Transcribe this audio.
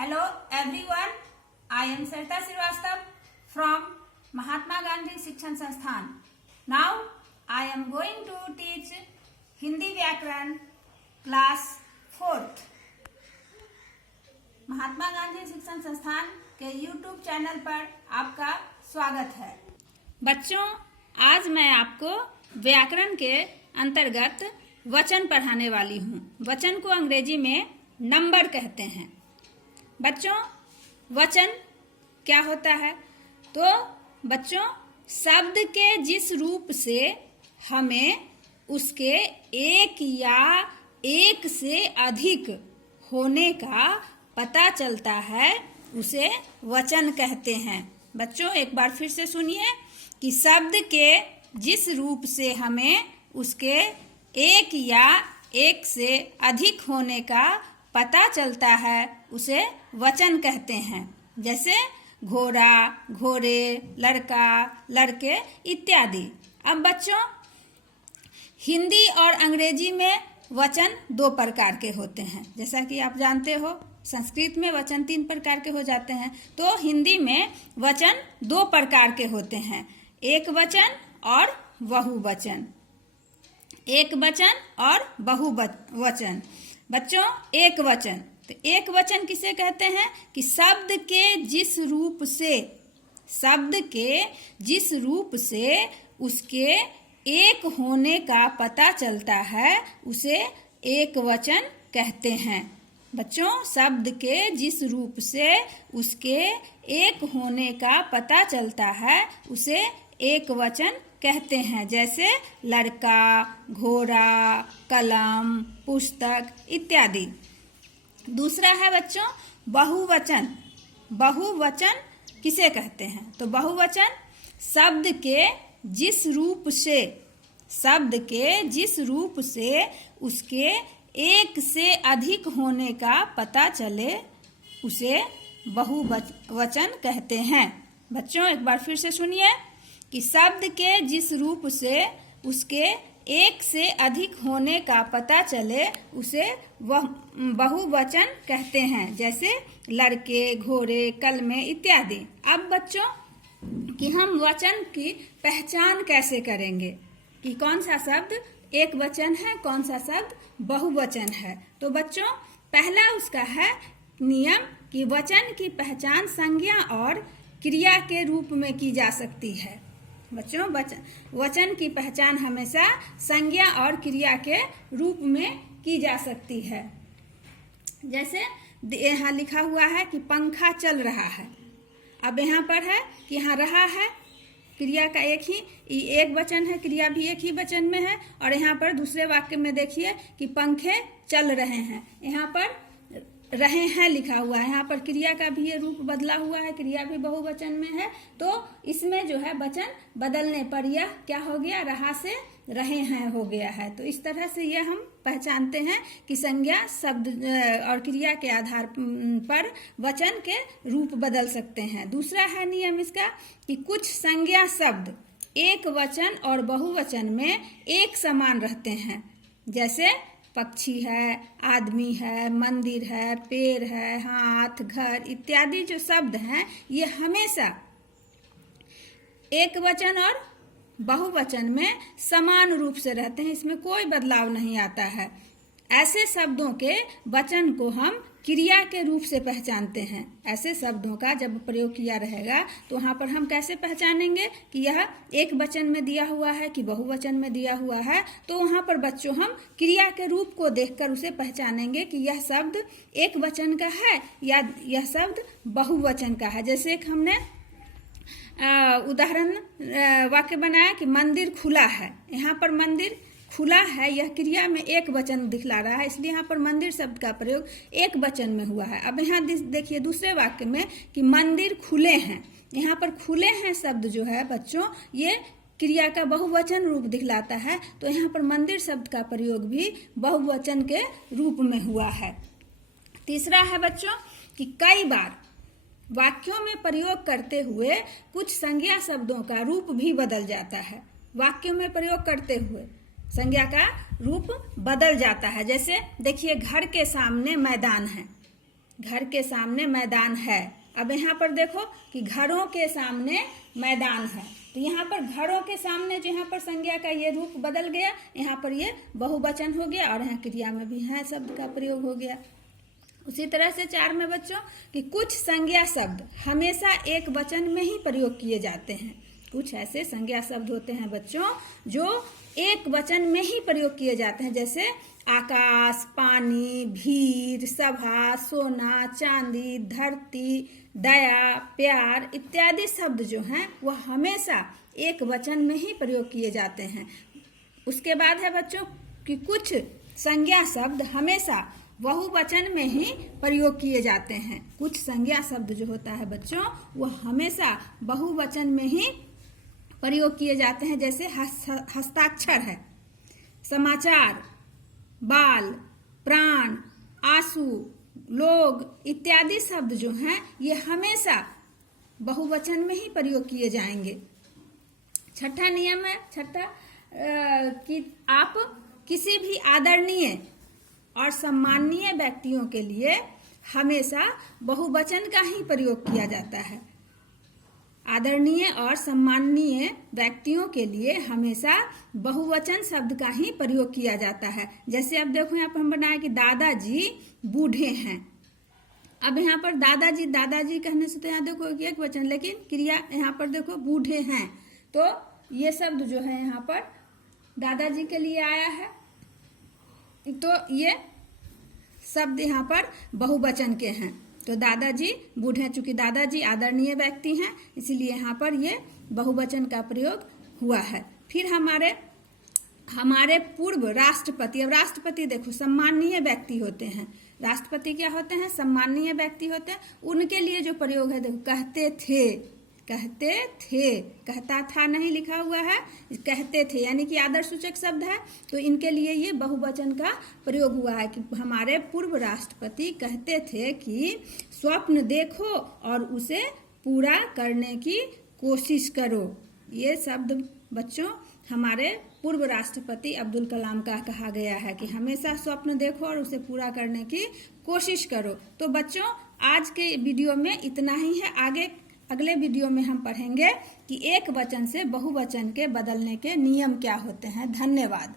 Hello everyone, I am Sarita Srivastava from Mahatma Gandhi Shikshan Sansthan. Now I am going to teach Hindi Vyakaran class 4th. Mahatma Gandhi शिक्षण संस्थान के YouTube channel पर आपका स्वागत है। बच्चों, आज मैं आपको व्याकरण के अंतर्गत वचन पढ़ाने वाली हूँ। वचन को अंग्रेजी में नंबर कहते हैं। बच्चों, वचन क्या होता है? तो बच्चों, शब्द के जिस रूप से हमें उसके एक या एक से अधिक होने का पता चलता है उसे वचन कहते हैं। बच्चों, एक बार फिर से सुनिए कि शब्द के जिस रूप से हमें उसके एक या एक से अधिक होने का पता चलता है उसे वचन कहते हैं। जैसे घोड़ा, घोड़े, लड़का, लड़के इत्यादि। अब बच्चों, हिंदी और अंग्रेजी में वचन 2 प्रकार के होते हैं। जैसा कि आप जानते हो, संस्कृत में वचन 3 प्रकार के हो जाते हैं, तो हिंदी में वचन 2 प्रकार के होते हैं, एक वचन और बहुवचन। एक वचन और बहुवचन। बच्चों, एक वचन, तो एक वचन किसे कहते हैं कि शब्द के जिस रूप से उसके एक होने का पता चलता है उसे एक वचन कहते हैं। बच्चों, शब्द के जिस रूप से उसके एक होने का पता चलता है उसे एक वचन कहते हैं। जैसे लड़का, घोड़ा, कलम, पुस्तक इत्यादि। दूसरा है बच्चों बहुवचन। बहुवचन किसे कहते हैं? तो बहुवचन शब्द के जिस रूप से उसके एक से अधिक होने का पता चले उसे बहुवचन कहते हैं। बच्चों, एक बार फिर से सुनिए कि शब्द के जिस रूप से उसके एक से अधिक होने का पता चले उसे वह बहुवचन कहते हैं। जैसे लड़के, घोड़े, कलमे इत्यादि। अब बच्चों, कि हम वचन की पहचान कैसे करेंगे कि कौन सा शब्द एक वचन है, कौन सा शब्द बहुवचन है? तो बच्चों, पहला उसका है नियम कि वचन की पहचान संज्ञा और क्रिया के रूप में की जा सकती है। बच्चों, वचन की पहचान हमेशा संज्ञा और क्रिया के रूप में की जा सकती है। जैसे यहाँ लिखा हुआ है कि पंखा चल रहा है। अब यहाँ पर है कि यहाँ रहा है, क्रिया का एक वचन है, क्रिया भी एक ही वचन में है। और यहाँ पर दूसरे वाक्य में देखिए कि पंखे चल रहे हैं, यहाँ पर रहे हैं लिखा हुआ है। यहाँ पर क्रिया का भी ये रूप बदला हुआ है, क्रिया भी बहुवचन में है। तो इसमें जो है वचन बदलने पर यह क्या हो गया, रहा से रहे हैं हो गया है। तो इस तरह से ये हम पहचानते हैं कि संज्ञा, शब्द और क्रिया के आधार पर वचन के रूप बदल सकते हैं। दूसरा है नियम इसका कि कुछ संज्ञा शब्द एक वचन और बहुवचन में एक समान रहते हैं। जैसे पक्षी है, आदमी है, मंदिर है, पेड़ है, हाथ, घर इत्यादि जो शब्द हैं ये हमेशा एक वचन और बहुवचन में समान रूप से रहते हैं, इसमें कोई बदलाव नहीं आता है। ऐसे शब्दों के वचन को हम क्रिया के रूप से पहचानते हैं। ऐसे शब्दों का जब प्रयोग किया रहेगा तो वहाँ पर हम कैसे पहचानेंगे कि यह एक वचन में दिया हुआ है कि बहुवचन में दिया हुआ है? तो वहाँ पर बच्चों हम क्रिया के रूप को देखकर उसे पहचानेंगे कि यह शब्द एक वचन का है या यह शब्द बहुवचन का है। जैसे एक हमने उदाहरण वाक्य बनाया कि मंदिर खुला है। यहाँ पर मंदिर खुला है, यह क्रिया में एक वचन दिखला रहा है, इसलिए यहाँ पर मंदिर शब्द का प्रयोग एक वचन में हुआ है। अब यहाँ देखिए दूसरे वाक्य में कि मंदिर खुले हैं। यहाँ पर खुले हैं शब्द जो है बच्चों ये क्रिया का बहुवचन रूप दिखलाता है, तो यहाँ पर मंदिर शब्द का प्रयोग भी बहुवचन के रूप में हुआ है। तीसरा है बच्चों कि कई बार वाक्यों में प्रयोग करते हुए कुछ संज्ञा शब्दों का रूप भी बदल जाता है। वाक्यों में प्रयोग करते हुए संज्ञा का रूप बदल जाता है। जैसे देखिए घर के सामने मैदान है, घर के सामने मैदान है। अब यहाँ पर देखो कि घरों के सामने मैदान है, तो यहाँ पर घरों के सामने जो यहाँ पर संज्ञा का ये रूप बदल गया, यहाँ पर ये बहुवचन हो गया और यहाँ क्रिया में भी है शब्द का प्रयोग हो गया। उसी तरह से 4 में बच्चों कि कुछ संज्ञा शब्द हमेशा एक वचन में ही प्रयोग किए जाते हैं। कुछ ऐसे संज्ञा शब्द होते हैं बच्चों जो एक वचन में ही प्रयोग किए जाते हैं, जैसे आकाश, पानी, भीड़, सभा, सोना, चांदी, धरती, दया, प्यार इत्यादि शब्द जो हैं वह हमेशा एक वचन में ही प्रयोग किए जाते हैं। उसके बाद है बच्चों कि कुछ संज्ञा शब्द हमेशा बहुवचन में ही प्रयोग किए जाते हैं। कुछ संज्ञा शब्द जो होता है बच्चों वह हमेशा बहुवचन में ही प्रयोग किए जाते हैं, जैसे हस्ताक्षर है, समाचार, बाल, प्राण, आंसू, लोग इत्यादि शब्द जो हैं ये हमेशा बहुवचन में ही प्रयोग किए जाएंगे। छठा नियम है कि आप किसी भी आदरणीय और सम्माननीय व्यक्तियों के लिए हमेशा बहुवचन का ही प्रयोग किया जाता है। आदरणीय और सम्माननीय व्यक्तियों के लिए हमेशा बहुवचन शब्द का ही प्रयोग किया जाता है। जैसे अब देखो यहाँ पर हम बनाए कि दादाजी बूढ़े हैं। अब यहाँ पर दादाजी कहने से तो यहाँ देखो कि एक वचन, लेकिन क्रिया यहाँ पर देखो बूढ़े हैं, तो ये शब्द जो है यहाँ पर दादाजी के लिए आया है, तो ये शब्द यहाँ पर बहुवचन के हैं। तो दादाजी बूढ़े, चूंकि दादाजी आदरणीय व्यक्ति हैं इसीलिए यहाँ पर ये बहुवचन का प्रयोग हुआ है। फिर हमारे पूर्व राष्ट्रपति, अब राष्ट्रपति देखो सम्माननीय व्यक्ति होते हैं, राष्ट्रपति क्या होते हैं, सम्माननीय व्यक्ति होते हैं। उनके लिए जो प्रयोग है देखो कहते थे, कहता था नहीं लिखा हुआ है, कहते थे यानी कि आदर सूचक शब्द है, तो इनके लिए ये बहुवचन का प्रयोग हुआ है कि हमारे पूर्व राष्ट्रपति कहते थे कि स्वप्न देखो और उसे पूरा करने की कोशिश करो। ये शब्द बच्चों हमारे पूर्व राष्ट्रपति अब्दुल कलाम का कहा गया है कि हमेशा स्वप्न देखो और उसे पूरा करने की कोशिश करो। तो बच्चों आज के वीडियो में इतना ही है। अगले वीडियो में हम पढ़ेंगे कि एक वचन से बहुवचन के बदलने के नियम क्या होते हैं। धन्यवाद।